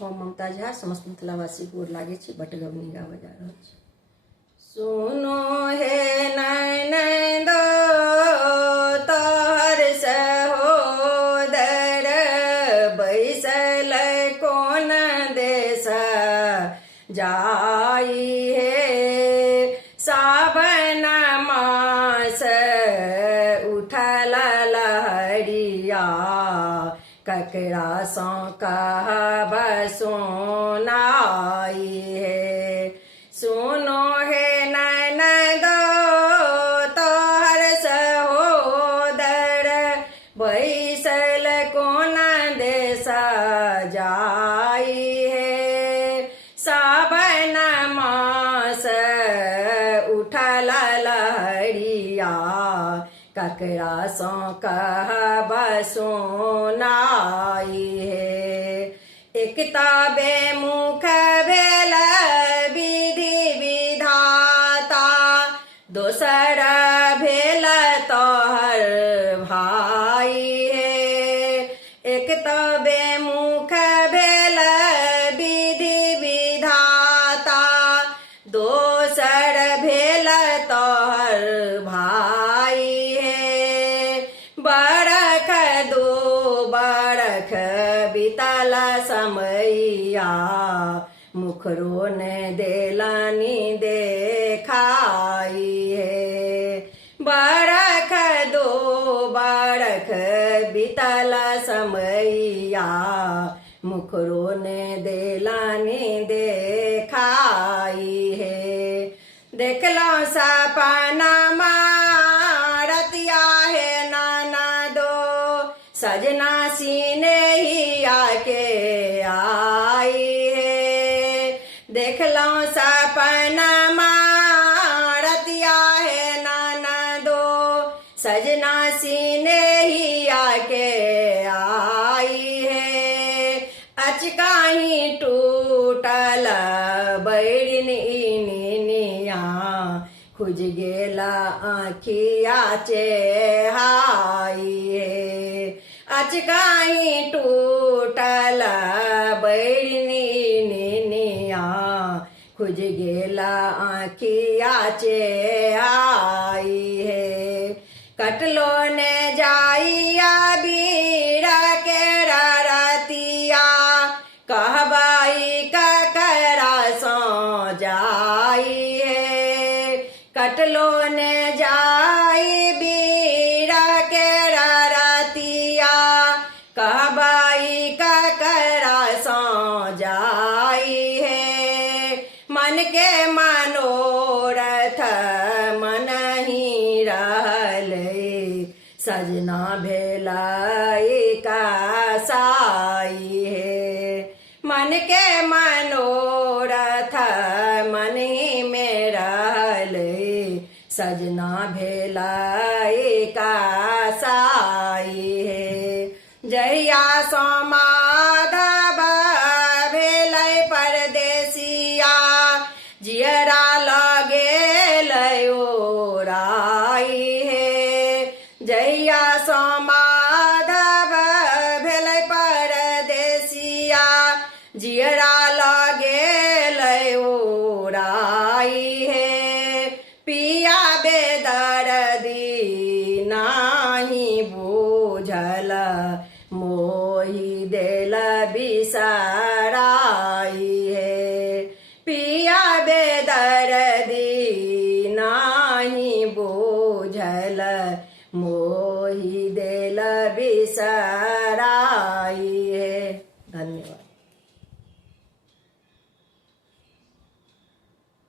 हम ममता झा समस्त मिथिलावासी गोर लागे छी बटगवनी गावे जा रहल छी। सुनो हे नैन दो तोहर सहोदर बैसल कोन देश जाई हे। सावन मास उठल लहरिया ककरा सौ कहब सुनाई हे। सुनो हे ननदो तोहर सहोदर बैसल कोन देश जाई हे। सावन मास उठल लहरिया ककरा सौ कहब सुनाई हे। एकता बेमुख भेल विधि विधाता दोसर भेल तोहर भाई हे। एकता बेमुख भेल विधि विधाता दोसर भेल तोहर भाई हे। बरख दो बरख बीतल समैया मुखरो ने देलानी देखाई हे। बरख दो बरख बीतल समैया मुखरो ने देलानी देखाई हे। देखलो सपना रतिया है नाना दो सजना सीने ही आके आई है। देखलो सपना रतिया है नाना दो सजना सीने ही आके आई है। अचकाही टूटल बैरिनिया खुज गेला आँखिया चेहाई हे। अचकाही टूटल बैरिनिया खुज गेला आँखिया चेहाई हे। कटलो ने जाइया बीर के रतिया कहबाई ककरा सो जाई हे। कटलो ने जाई बीर के रतिया कहबाई ककरा सो जाई हे। मन के मनोरथ मन ही रहल सजना भेलाई कासाई हे। मन के मनोरथ मन ही में रहल सजना भेलाई कासाई हे। जहिया सोमाधव भेलै परदेसिया जियरा लगेल ओराई हे। जहिया सोमाधव भेलै परदेसिया जियरा लगेल ओराई हे। पिया बेदर्दी नाही बुझल मोहि देल बिसराई हे। पिया बेदर्दी नाही बुझल मोहि देल बिसराई हे।